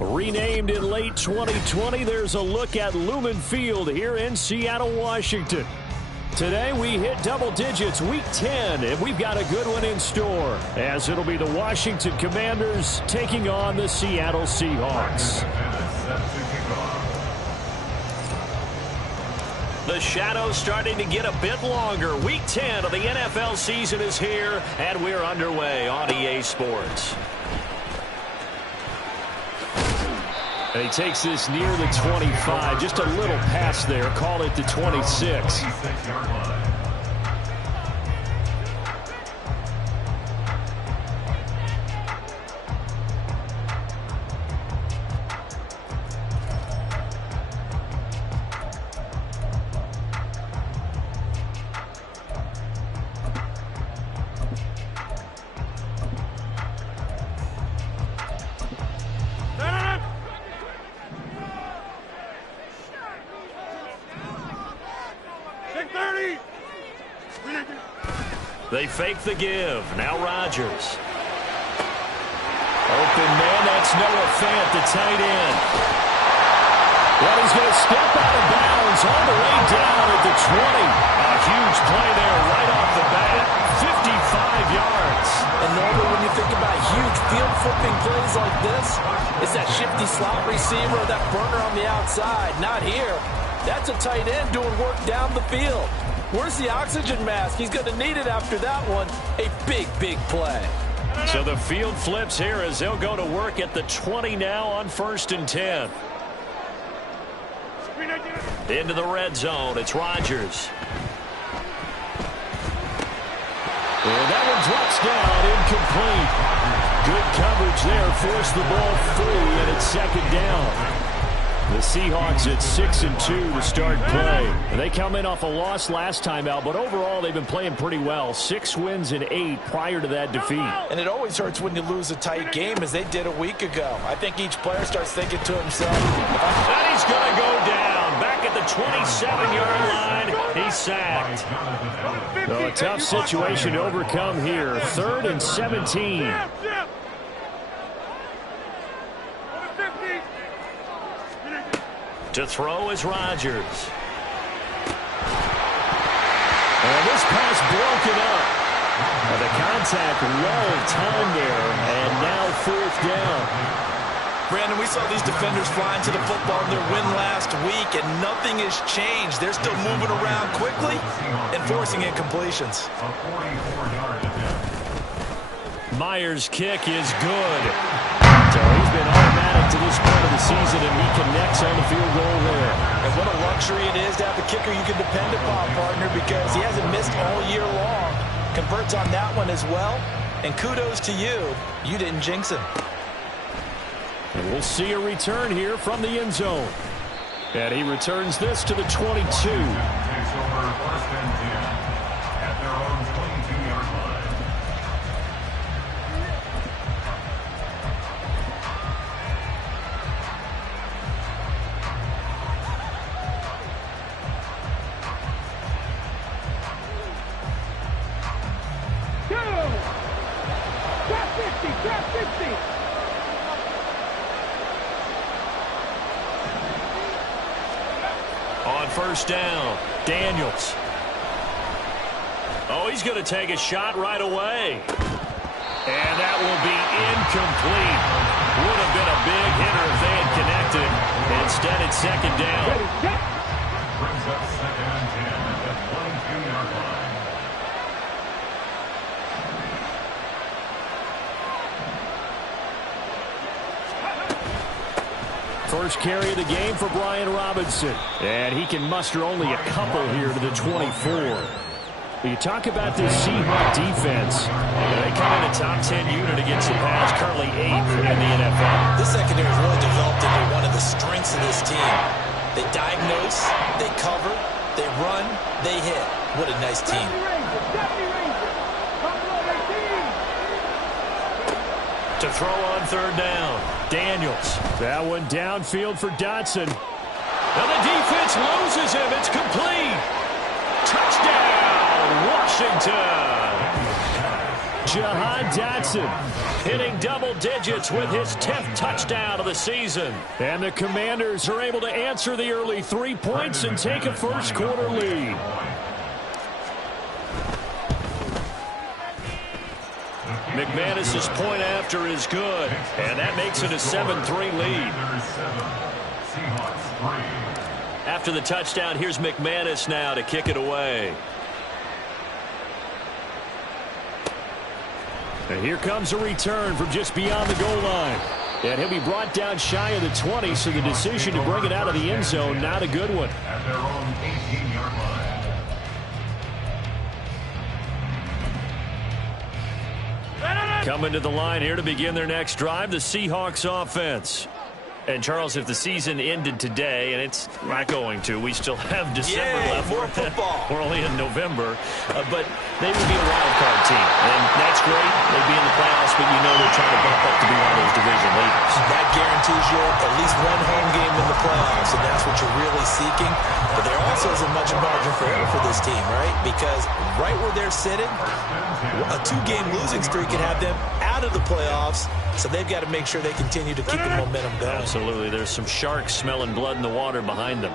Renamed in late 2020, there's a look at Lumen Field here in Seattle, Washington. Today we hit double digits, week 10, and we've got a good one in store, as it'll be the Washington Commanders taking on the Seattle Seahawks. The shadow's starting to get a bit longer. Week 10 of the NFL season is here, and we're underway on EA Sports. And he takes this near the 25, just a little pass there, call it the 26. They fake the give. Now Rodgers. Open man, that's Noah Fant, the tight end. Well, he's going to step out of bounds all the way down at the 20. A huge play there right off the bat. 55 yards. And normally when you think about huge field flipping plays like this, it's that shifty slot receiver or that burner on the outside. Not here. That's a tight end doing work down the field. Where's the oxygen mask? He's going to need it after that one. A big, big play. So the field flips here as they'll go to work at the 20 now on 1st and 10. Into the red zone. It's Rodgers. And that one drops down, incomplete. Good coverage there. Forced the ball free, and it's 2nd down. The Seahawks at 6-2 to start play. And they come in off a loss last time out, but overall they've been playing pretty well. 6 wins and 8 prior to that defeat. And it always hurts when you lose a tight game, as they did a week ago. I think each player starts thinking to himself, and he's going to go down. Back at the 27-yard line, he's sacked. So a tough situation to overcome here. 3rd and 17. To throw is Rodgers. And this pass broken up. And the contact well timed there. And now 4th down. Brandon, we saw these defenders flying to the football in their win last week, and nothing has changed. They're still moving around quickly and forcing incompletions. Myers' kick is good. So he's been automatic to this point of the season, and he connects on the field goal there. And what a luxury it is to have a kicker you can depend upon, partner, because he hasn't missed all year long. Converts on that one as well. And kudos to you. You didn't jinx him. And we'll see a return here from the end zone. And he returns this to the 22. On 1st down, Daniels. Oh, he's going to take a shot right away. And that will be incomplete. Would have been a big hitter if they had connected. Instead, it's 2nd down. Brings up 2nd and 10 at the 22-yard line. First carry of the game for Brian Robinson. And he can muster only a couple here to the 24. You talk about this Seahawks defense. They come in a top 10 unit against the pass, currently 8th in the NFL. This secondary has really developed into one of the strengths of this team. They diagnose, they cover, they run, they hit. What a nice team. To throw on 3rd down, Daniels. That one downfield for Dotson. Now the defense loses him. It's complete. Touchdown, Washington. Jahan Dotson hitting double digits with his 10th touchdown of the season. And the Commanders are able to answer the early 3 points and take a first quarter lead. McManus's point after is good, and that makes it a 7-3 lead. After the touchdown, here's McManus now to kick it away. And here comes a return from just beyond the goal line. And he'll be brought down shy of the 20, so the decision to bring it out of the end zone, not a good one. At their own 18-yard line. Coming to the line here to begin their next drive, the Seahawks offense. And, Charles, if the season ended today, and it's not going to, we still have December left. More football. We're only in November. But they would be a wild card team. And that's great. They'd be in the playoffs, but you know they're trying to bump up to be one of those division leaders. That guarantees you at least one home game in the playoffs, and that's what you're really seeking. But there also isn't much margin for error for this team, right? Because right where they're sitting, a 2-game losing streak could have them out of the playoffs. So they've got to make sure they continue to keep the momentum going. Absolutely. There's some sharks smelling blood in the water behind them.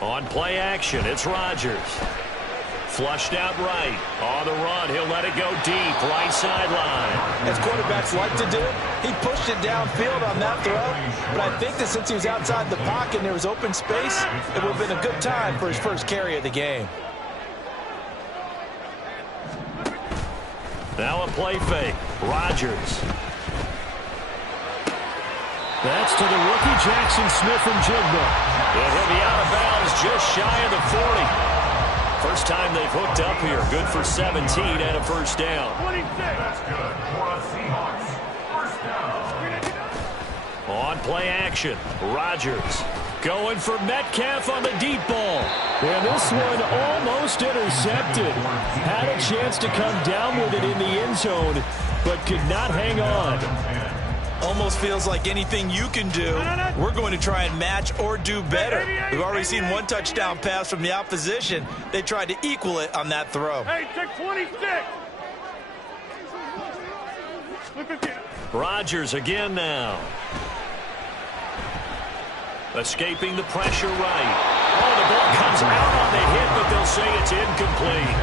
On play action, it's Rodgers. Flushed out right. On the run, he'll let it go deep. Right sideline. As quarterbacks like to do, he pushed it downfield on that throw. But I think that since he was outside the pocket and there was open space, it would have been a good time for his first carry of the game. Now a play fake. Rodgers. That's to the rookie Jackson Smith-Njigba. And he'll be out of bounds just shy of the 40. First time they've hooked up here. Good for 17 and a first down. That's good for a Seahawks first down. On play action, Rodgers going for Metcalf on the deep ball. And this one almost intercepted. Had a chance to come down with it in the end zone, but could not hang on. Almost feels like anything you can do, we're going to try and match or do better. We've already seen one touchdown pass from the opposition. They tried to equal it on that throw. Hey, check 26. Rodgers again now. Escaping the pressure right. Oh, the ball comes out on the hit, but they'll say it's incomplete.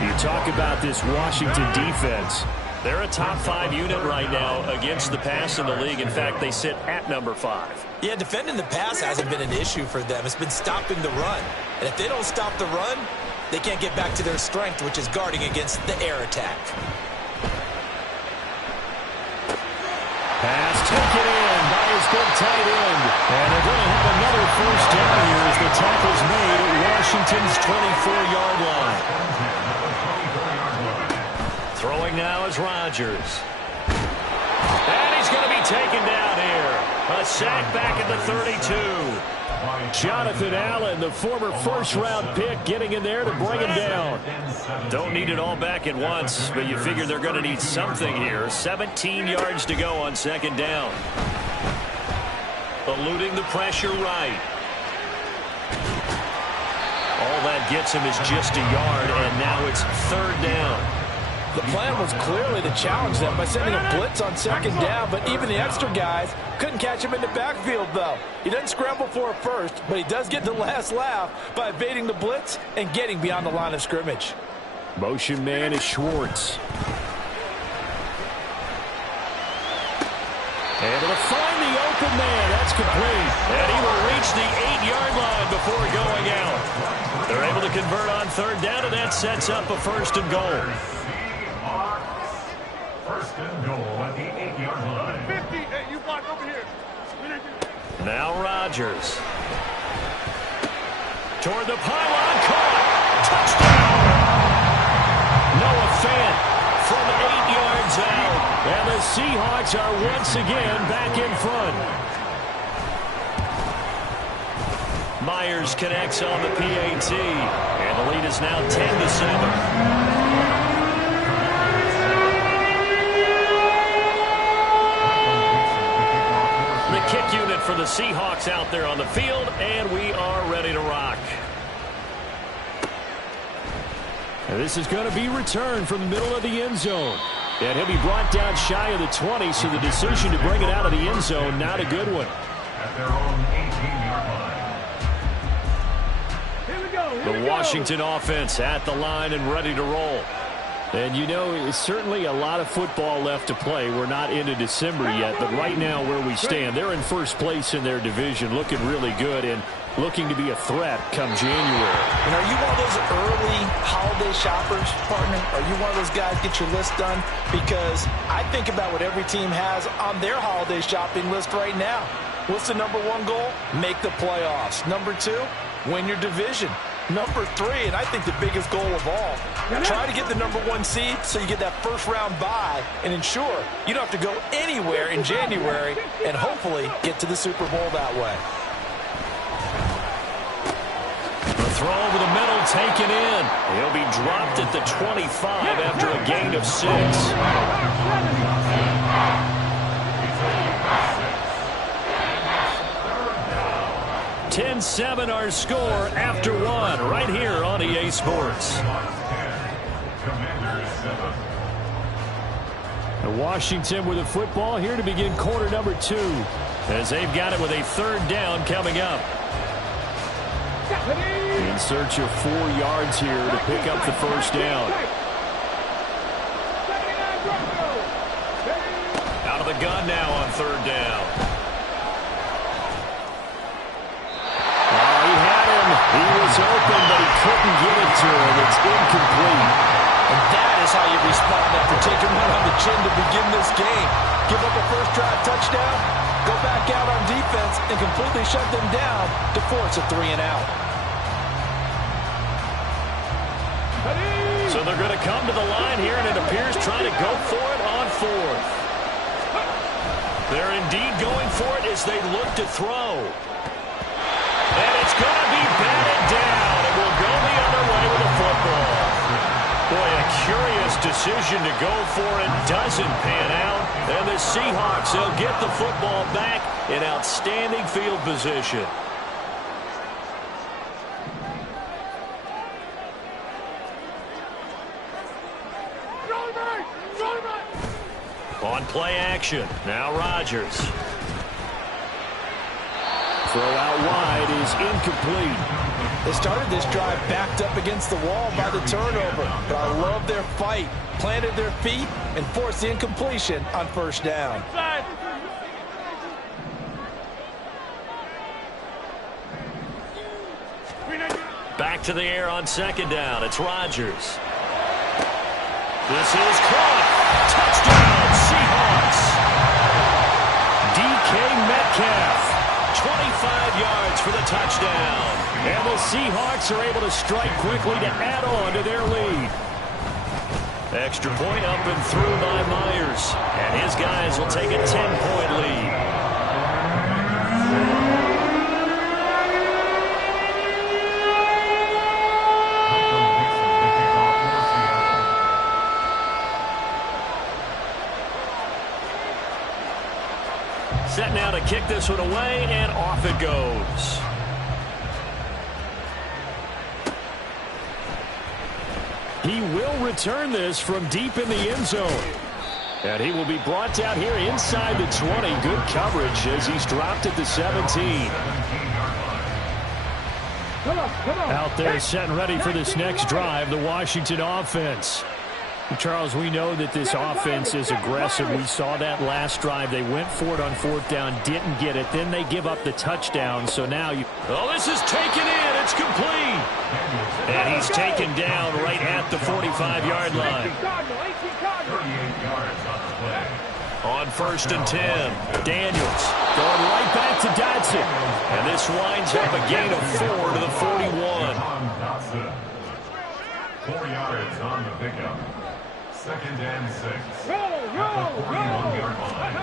You talk about this Washington defense. They're a top 5 unit right now against the pass in the league. In fact, they sit at number 5. Yeah, defending the pass hasn't been an issue for them. It's been stopping the run. And if they don't stop the run, they can't get back to their strength, which is guarding against the air attack. Pass taken in by his good tight end. And they're going to have another first down here as the tackle's made at Washington's 24-yard line. Throwing now is Rodgers. And he's going to be taken down here. A sack back at the 32. Jonathan Allen, the former first-round pick, getting in there to bring him down. Don't need it all back at once, but you figure they're going to need something here. 17 yards to go on second down. Eluding the pressure right. All that gets him is just a yard, and now it's third down. The plan was clearly to challenge them by sending a blitz on second down, but even the extra guys couldn't catch him in the backfield, though. He doesn't scramble for a first, but he does get the last laugh by evading the blitz and getting beyond the line of scrimmage. Motion man is Schwartz. Able to find the open man. That's complete. And he will reach the 8-yard line before going out. They're able to convert on third down, and that sets up a first and goal. First and goal at the 8-yard line. 50. Hey, you block over here. Now Rodgers. Toward the pylon. Caught. Touchdown. Noah Fant from 8 yards out. And the Seahawks are once again back in front. Myers connects on the PAT. And the lead is now 10-7. Kick unit for the Seahawks out there on the field, and we are ready to rock. And this is going to be returned from the middle of the end zone. And he'll be brought down shy of the 20, so the decision to bring it out of the end zone, not a good one. At their own 18-yard line. Here we go. The Washington offense at the line and ready to roll. And you know, it's certainly a lot of football left to play. We're not into December yet, but right now where we stand, they're in first place in their division, looking really good and looking to be a threat come January. And are you one of those early holiday shoppers, partner? Are you one of those guys get your list done? Because I think about what every team has on their holiday shopping list right now. What's the number one goal? Make the playoffs. Number two, win your division. Number three, and I think the biggest goal of all, try to get the number one seed so you get that first round bye and ensure you don't have to go anywhere in January and hopefully get to the Super Bowl that way. The throw over the middle taken in. He'll be dropped at the 25 after a gain of 6. 10-7 our score after 1 right here on EA Sports. And Washington with the football here to begin quarter number 2 as they've got it with a 3rd down coming up. In search of 4 yards here to pick up the first down. Out of the gun now on 3rd down. He was open, but he couldn't get it to him. It's incomplete. And that is how you respond after taking one on the chin to begin this game. Give up a first drive touchdown, go back out on defense, and completely shut them down to force a 3 and out. So they're going to come to the line here, and it appears trying to go for it on 4th. They're indeed going for it as they look to throw. And it's going to be batted down. It will go the other way with the football. Boy, a curious decision to go for it. Doesn't pan out. And the Seahawks, they'll get the football back in outstanding field position. On play action. Now Rodgers. Throw out wide is incomplete. They started this drive backed up against the wall by the turnover, but I love their fight. Planted their feet and forced the incompletion on first down. Back to the air on 2nd down. It's Rodgers. This is caught. Touchdown, Seahawks. DK Metcalf. 25 yards for the touchdown. And the Seahawks are able to strike quickly to add on to their lead. Extra point up and through by Myers. And his guys will take a 10-point lead. Set now to kick this one away, and off it goes. He will return this from deep in the end zone. And he will be brought down here inside the 20. Good coverage as he's dropped at the 17. Out there set and ready for this next drive, the Washington offense. Charles, we know that this offense is aggressive. We saw that last drive. They went for it on 4th down, didn't get it. Then they give up the touchdown. So now you... Oh, this is taken in. It's complete. And he's taken down right at the 45-yard line. On 1st and 10, Daniels going right back to Dotson. And this winds up a gain of 4 to the 41. 4 yards on the pickup. 2nd and 6. At the 41-yard line.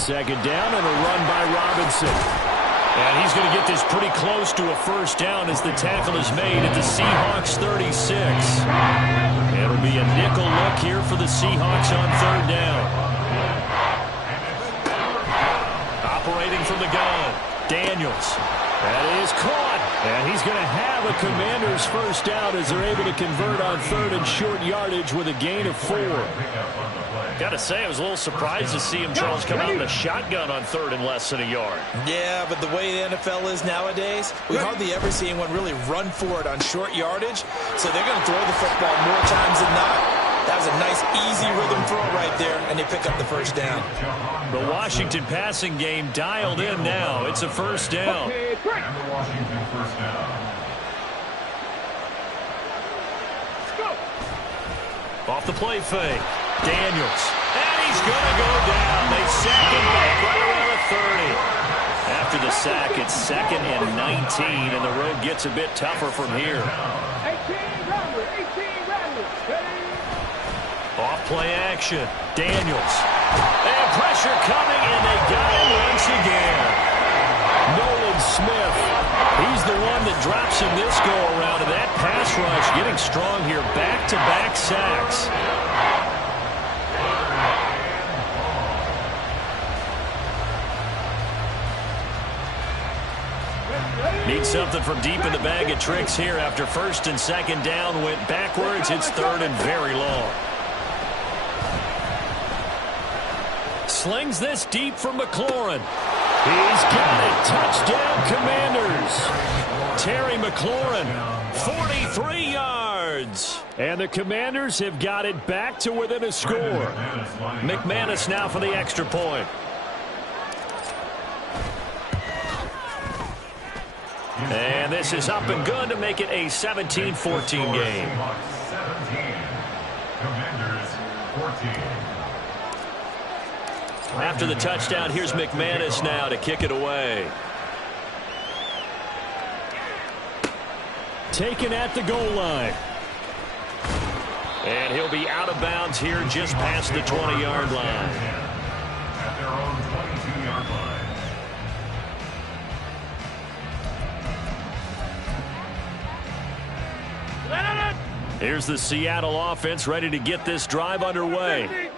2nd down and a run by Robinson. And he's going to get this pretty close to a first down as the tackle is made at the Seahawks 36. It'll be a nickel look here for the Seahawks on 3rd down. Operating from the gun, Daniels. That is caught. And he's going to have a Commanders first down as they're able to convert on 3rd and short yardage with a gain of 4. Got to say, I was a little surprised to see him, Charles, come out in a shotgun on 3rd and less than a yard. Yeah, but the way the NFL is nowadays, we hardly ever see anyone really run for it on short yardage. So they're going to throw the football more times than not. That was a nice, easy rhythm throw right there, and they pick up the first down. The Washington passing game dialed in now. It's a first down. And the Washington first down. Off the play fake. Daniels. And he's going to go down. They sack him back right around the 30. After the sack, it's 2nd and 19, and the road gets a bit tougher from here. 18 Rattler. Off play action. Daniels. And pressure coming, and they got him once again. Nolan Smith. He's the one that drops him this go-around, and that pass rush getting strong here. Back-to-back sacks. Need something from deep in the bag of tricks here after 1st and 2nd down. Went backwards. It's 3rd and very long. Slings this deep from McLaurin. He's got it. Touchdown, Commanders. Terry McLaurin, 43 yards. And the Commanders have got it back to within a score. McManus now for the extra point. And this is up and good to make it a 17-14 game. 17. Commanders 14. After the touchdown, here's McManus now to kick it away. Taken at the goal line. And he'll be out of bounds here just past the 20-yard line. At their own 22-yard line. Here's the Seattle offense ready to get this drive underway.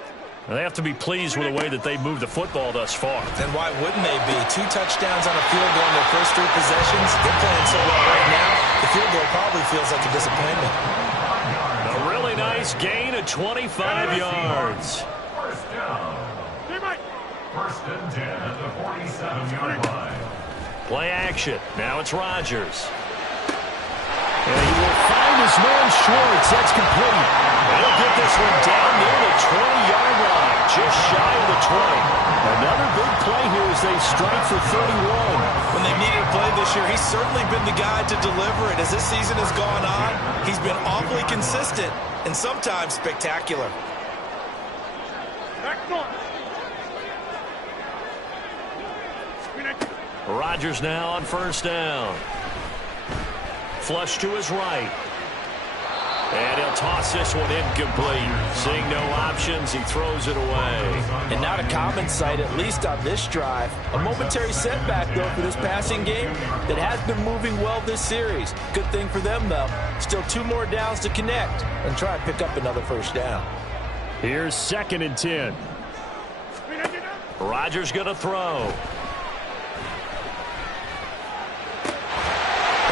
They have to be pleased with the way that they moved the football thus far. And why wouldn't they be? 2 touchdowns on a field goal in their first 3 possessions. They're playing so well right now, the field goal probably feels like a disappointment. A really nice gain of 25 yards. First down. First and 10 at the 47-yard line. Play action. Now it's Rodgers. And he will find his man Schwartz. That's complete. They'll get this one down near the 20-yard line, just shy of the 20. Another big play here as they strike for 31. When they needed a play this year, he's certainly been the guy to deliver it. As this season has gone on, he's been awfully consistent and sometimes spectacular. Rodgers now on first down. Flush to his right. And he'll toss this one incomplete. Seeing no options, he throws it away. And not a common sight, at least on this drive. A momentary setback, though, for this passing game that has been moving well this series. Good thing for them, though. Still 2 more downs to connect and try and pick up another first down. Here's 2nd and 10. Rodgers going to throw.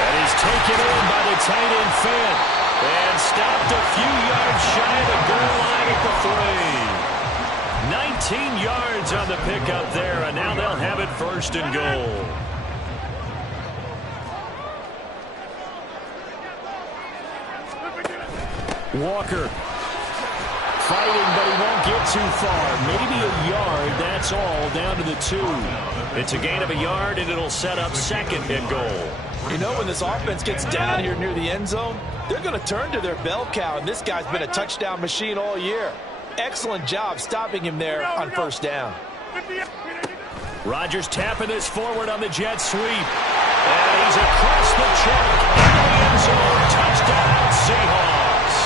And he's taken in by the tight end Fant. And stopped a few yards shy of the goal line at the 3. 19 yards on the pickup there, and now they'll have it 1st and goal. Walker fighting, but he won't get too far. Maybe a yard, that's all, down to the 2. It's a gain of a yard, and it'll set up 2nd and goal. You know, when this offense gets down here near the end zone, they're going to turn to their bell cow, and this guy's been a touchdown machine all year. Excellent job stopping him there on first down. Rodgers tapping this forward on the jet sweep. And he's across the check. In the end zone. Touchdown, Seahawks.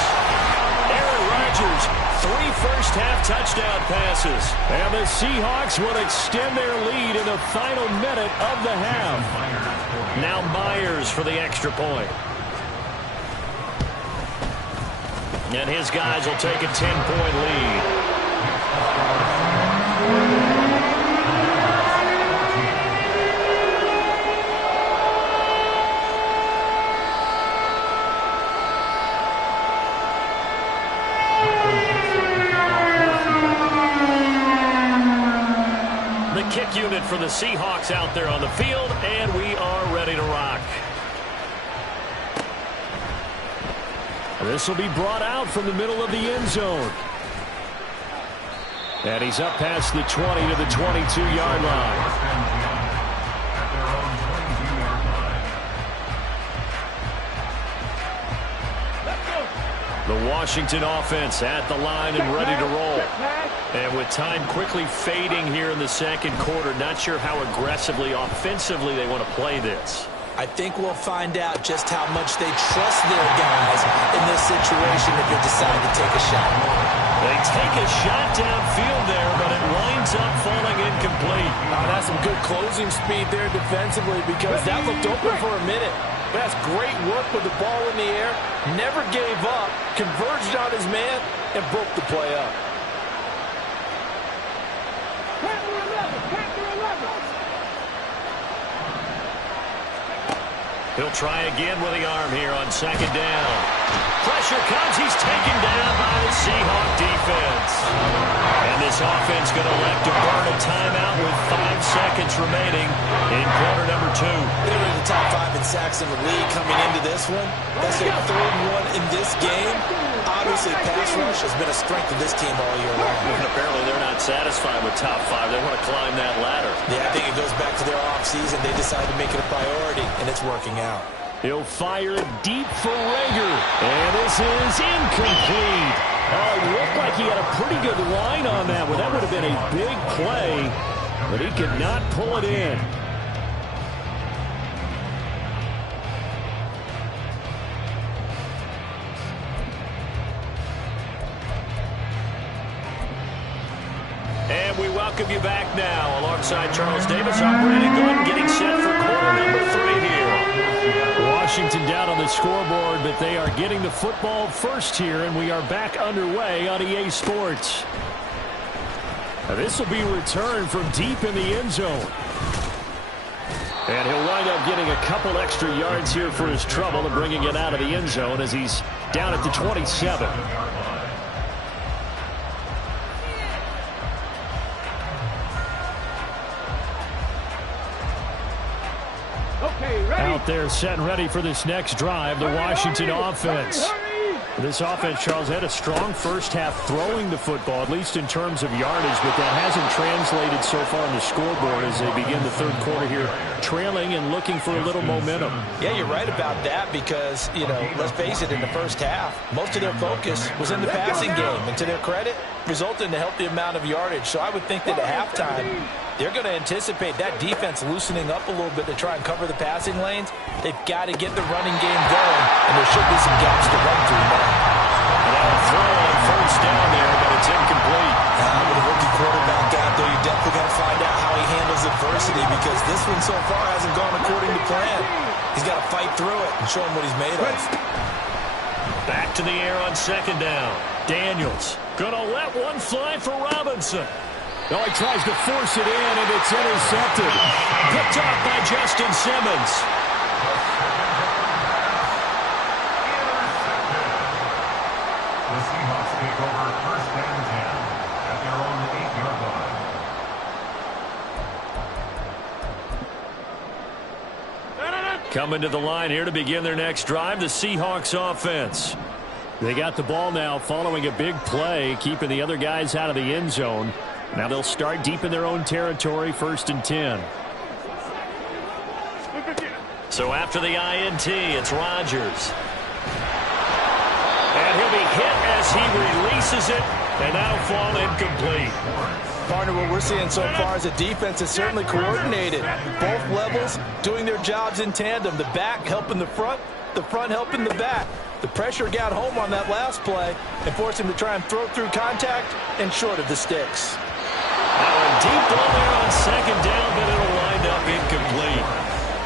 Aaron Rodgers, 3 first-half touchdown passes. And the Seahawks will extend their lead in the final minute of the half. Now Myers for the extra point. And his guys will take a 10-point lead. kick unit for the Seahawks out there on the field, and we are ready to rock. This will be brought out from the middle of the end zone. And he's up past the 20 to the 22-yard line. The Washington offense at the line and ready to roll. And with time quickly fading here in the second quarter, not sure how aggressively, offensively they want to play this. I think we'll find out just how much they trust their guys in this situation if they decide to take a shot. They take a shot downfield there, but it winds up falling incomplete. Oh, that's some good closing speed there defensively because that looked open for a minute. That's great work with the ball in the air. Never gave up, converged on his man, and broke the play up. He'll try again with the arm here on second down. Pressure comes. He's taken down by the Seahawk defense. And this offense going to elect to burn a timeout with 5 seconds remaining in quarter number 2. They're in the top 5 in sacks in the league coming into this one. That's their third one in this game. Obviously, pass rush has been a strength of this team all year long. And apparently they're not satisfied with top 5. They want to climb that ladder. Yeah, I think it goes back to their offseason. They decided to make it a priority, and it's working out. He'll fire deep for Rager. And this is incomplete. Oh, it looked like he had a pretty good line on that one. That would have been a big play, but he could not pull it in. And we welcome you back now. Alongside Charles Davis, I'm Brandon Gordon, getting set for quarter number 3 here. Washington down on the scoreboard, but they are getting the football first here, and we are back underway on EA Sports. Now, this will be returned from deep in the end zone. And he'll wind up getting a couple extra yards here for his trouble and bringing it out of the end zone as he's down at the 27. Out there set and ready for this next drive, the Washington offense. This offense, Charles, had a strong first half throwing the football, at least in terms of yardage, but that hasn't translated so far on the scoreboard as they begin the third quarter here, trailing and looking for a little momentum. Yeah, you're right about that because, you know, let's face it, in the first half, most of their focus was in the passing game, and to their credit, resulted in a healthy amount of yardage. So I would think that at halftime, they're going to anticipate that defense loosening up a little bit to try and cover the passing lanes. They've got to get the running game going, and there should be some gaps to run through now. And a throw on first down there, but it's incomplete. With a rookie quarterback out there, you're definitely going to find out how he handles adversity because this one so far hasn't gone according to plan. He's got to fight through it and show him what he's made of. Back to the air on second down. Daniels going to let one fly for Robinson. Oh, he tries to force it in, and it's intercepted. Picked up by Justin Simmons. The Seahawks take over first and 10 at their own 8-yard line. Coming to the line here to begin their next drive, the Seahawks offense. They got the ball now following a big play, keeping the other guys out of the end zone. Now they'll start deep in their own territory, first and 10. So after the INT, it's Rodgers. And he'll be hit as he releases it, and that'll fall incomplete. Partner, what we're seeing so far is the defense is certainly coordinated. Both levels doing their jobs in tandem. The back helping the front helping the back. The pressure got home on that last play and forced him to try and throw through contact and short of the sticks. Now a deep ball there on second down, but it'll wind up incomplete.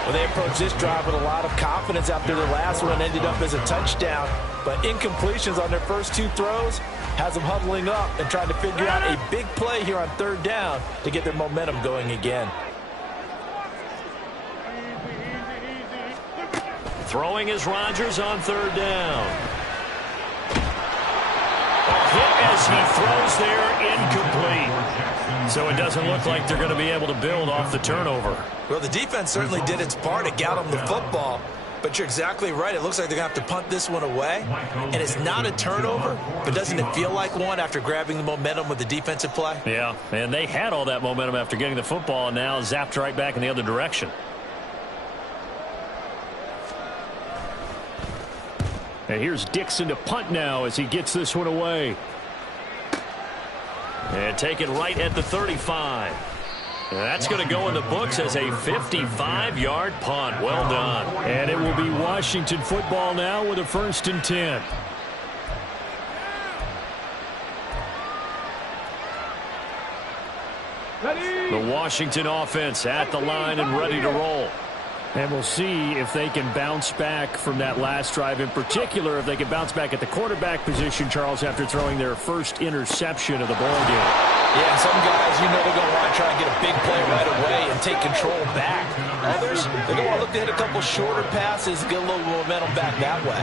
Well, they approached this drive with a lot of confidence after their last one ended up as a touchdown. But incompletions on their first 2 throws has them huddling up and trying to figure out a big play here on third down to get their momentum going again. Throwing is Rodgers on third down. A hit as he throws there, incomplete. So it doesn't look like they're going to be able to build off the turnover. Well, the defense certainly did its part to get them the football. But you're exactly right. It looks like they're going to have to punt this one away. And it's not a turnover, but doesn't it feel like one after grabbing the momentum with the defensive play? Yeah, and they had all that momentum after getting the football, and now zapped right back in the other direction. And here's Dixon to punt now as he gets this one away. And taken right at the 35. And that's going to go in the books as a 55-yard punt. Well done. And it will be Washington football now with a 1st and 10. Ready. The Washington offense at the line and ready to roll. And we'll see if they can bounce back from that last drive. In particular, if they can bounce back at the quarterback position, Charles, after throwing their first interception of the ball game. Yeah, some guys, you know, they're going to want to try and get a big play right away and take control back. Others, they're going to want to look to hit a couple shorter passes, get a little momentum back that way.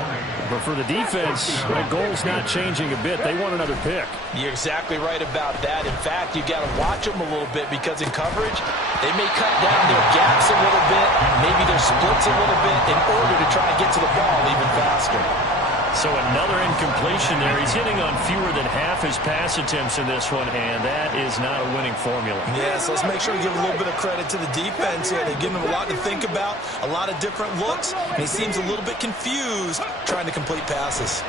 But for the defense, that goal's not changing a bit. They want another pick. You're exactly right about that. In fact, you got to watch them a little bit because in coverage, they may cut down their gaps a little bit, maybe their splits a little bit in order to try and get to the ball even faster. So another incompletion there. He's hitting on fewer than half his pass attempts in this one, and that is not a winning formula. Yeah, so let's make sure we give a little bit of credit to the defense here. They've given him a lot to think about, a lot of different looks, and he seems a little bit confused trying to complete passes.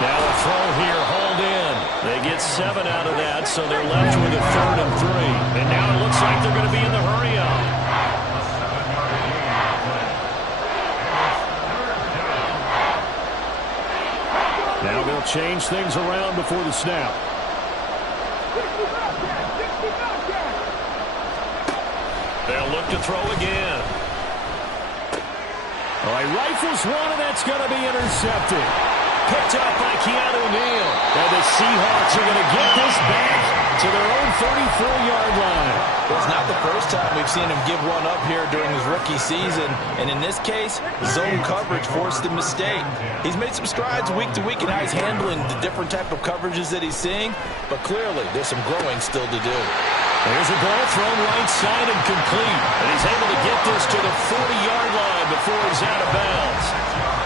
Now a throw here, hauled in. They get 7 out of that, so they're left with a 3rd and 3. And now it looks like they're going to be in the hurry-up. Now they'll change things around before the snap. They'll look to throw again. All right, rifles one, and that's going to be intercepted. Picked up by Keanu Neal. And the Seahawks are going to get this back to their own 34-yard line. Well, it's not the first time we've seen him give one up here during his rookie season. And in this case, zone coverage forced the mistake. He's made some strides week to week in how he's handling the different type of coverages that he's seeing. But clearly, there's some growing still to do. There's a ball thrown right side and complete. And he's able to get this to the 40-yard line before he's out of bounds.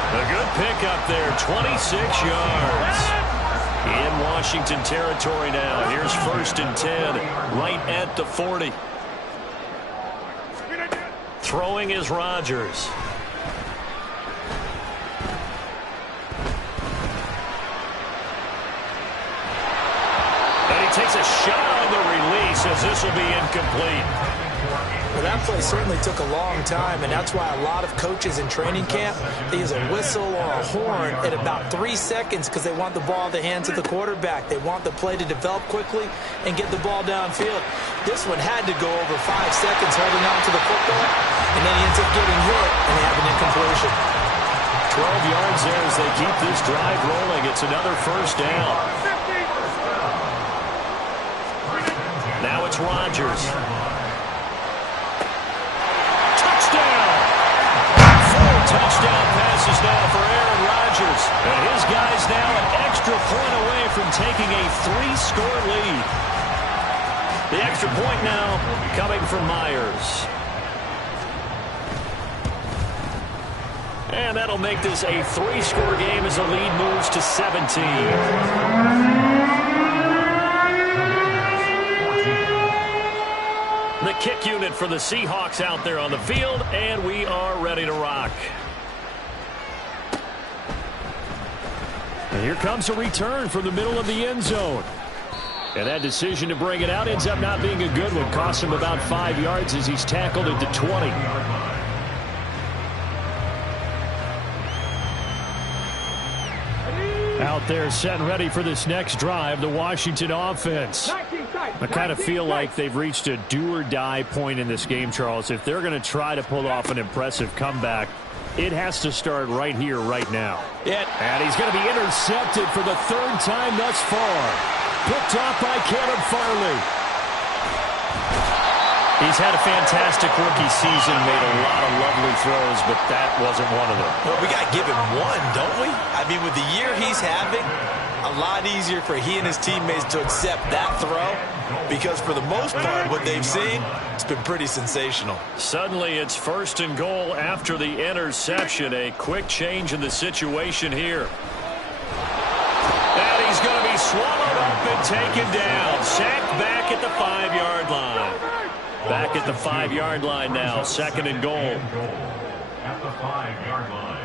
A good pickup there, 26 yards. In Washington territory now. Here's 1st and 10, right at the 40. Throwing is Rodgers. And he takes a shot on the release as this will be incomplete. Well, that play certainly took a long time, and that's why a lot of coaches in training camp, they use a whistle or a horn at about 3 seconds because they want the ball in the hands of the quarterback. They want the play to develop quickly and get the ball downfield. This one had to go over 5 seconds holding on to the football, and then he ends up getting hit, and they have an incompletion. 12 yards there as they keep this drive rolling. It's another 1st down. Now it's Rodgers. Touchdown passes now for Aaron Rodgers. And his guys now an extra point away from taking a 3-score lead. The extra point now coming from Myers. And that'll make this a 3-score game as the lead moves to 17. The kick unit for the Seahawks out there on the field, and we are ready to rock. And here comes a return from the middle of the end zone. And that decision to bring it out ends up not being a good one. Costs him about 5 yards as he's tackled at the 20. Out there set and ready for this next drive, the Washington offense. I kind of feel like they've reached a do-or-die point in this game, Charles. If they're going to try to pull off an impressive comeback, it has to start right here, right now. And he's going to be intercepted for the 3rd time thus far. Picked off by Caleb Farley. He's had a fantastic rookie season, made a lot of lovely throws, but that wasn't one of them. Well, we got to give him one, don't we? I mean, with the year he's having, a lot easier for he and his teammates to accept that throw because for the most part, what they've seen, it's been pretty sensational. Suddenly, it's 1st and goal after the interception. A quick change in the situation here. And he's going to be swallowed up and taken down. Sacked back at the 5-yard line. Back at the 5-yard line now, 2nd and goal. At the 5-yard line.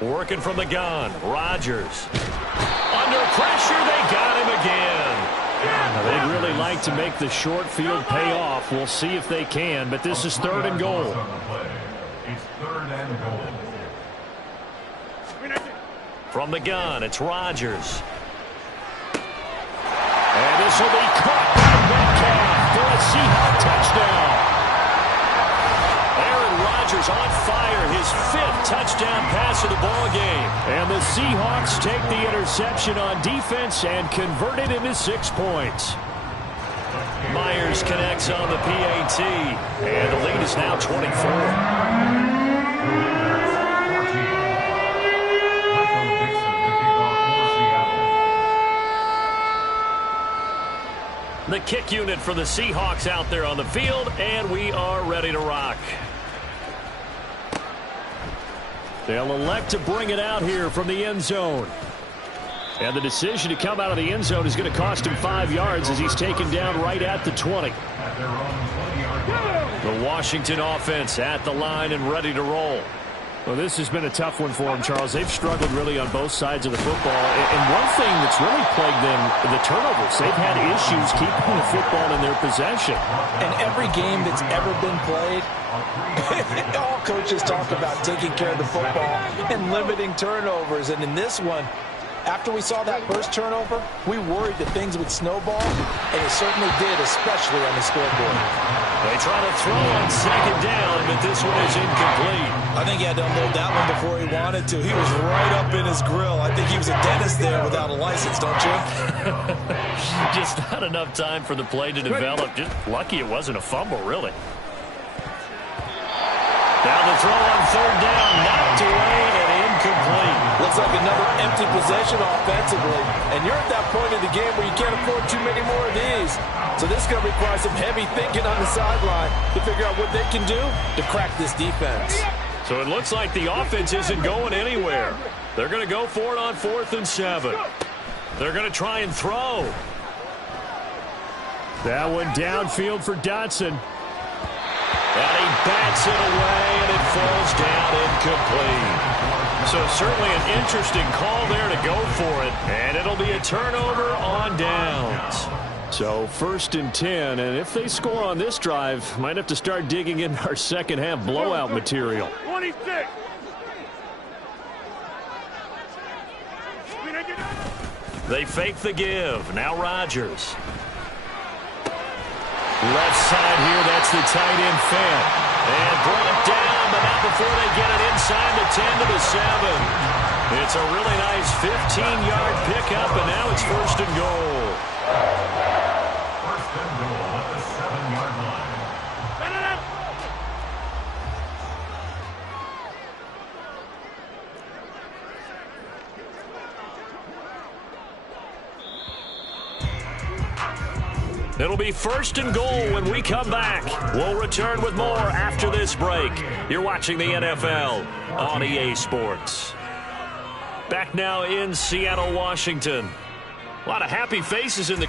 Working from the gun, Rodgers. Under pressure, they got him again. Now, they'd really like to make the short field pay off. We'll see if they can, but this is 3rd and goal. It's 3rd and goal. From the gun, it's Rodgers. And this will be caught by Metcalf for a Seahawk touchdown. Aaron Rodgers on fire, his 5th touchdown pass of the ball game. And the Seahawks take the interception on defense and convert it into 6 points. Myers connects on the PAT, and the lead is now 24. The kick unit for the Seahawks out there on the field, and we are ready to rock. They'll elect to bring it out here from the end zone. And the decision to come out of the end zone is going to cost him 5 yards as he's taken down right at the 20. The Washington offense at the line and ready to roll. Well, this has been a tough one for them, Charles. They've struggled really on both sides of the football. And one thing that's really plagued them, the turnovers. They've had issues keeping the football in their possession. And every game that's ever been played, all coaches talk about taking care of the football and limiting turnovers. And in this one, after we saw that first turnover, we worried that things would snowball, and it certainly did, especially on the scoreboard. They try to throw on 2nd down, but this one is incomplete. I think he had to unload that one before he wanted to. He was right up in his grill. I think he was a dentist there without a license, don't you? Just not enough time for the play to develop. Just lucky it wasn't a fumble, really. Now the throw on 3rd down, knocked away and incomplete. Looks like another empty possession offensively. And you're at that point in the game where you can't afford too many more of these. So this is going to require some heavy thinking on the sideline to figure out what they can do to crack this defense. So it looks like the offense isn't going anywhere. They're going to go for it on 4th and 7. They're going to try and throw. That one downfield for Dotson. And he bats it away, and it falls down incomplete. So certainly an interesting call there to go for it, and it'll be a turnover on downs. So 1st and 10, and if they score on this drive, might have to start digging in our second half blowout material. 26. They fake the give. Now Rodgers. Left side here, that's the tight end Fant. And brought down, but not before they get it inside the 10 to the 7. It's a really nice 15-yard pickup, and now it's 1st and goal. 1st and goal at the 7-yard line. It'll be 1st and goal when we come back. We'll return with more after this break. You're watching the NFL on EA Sports. Back now in Seattle, Washington. A lot of happy faces in the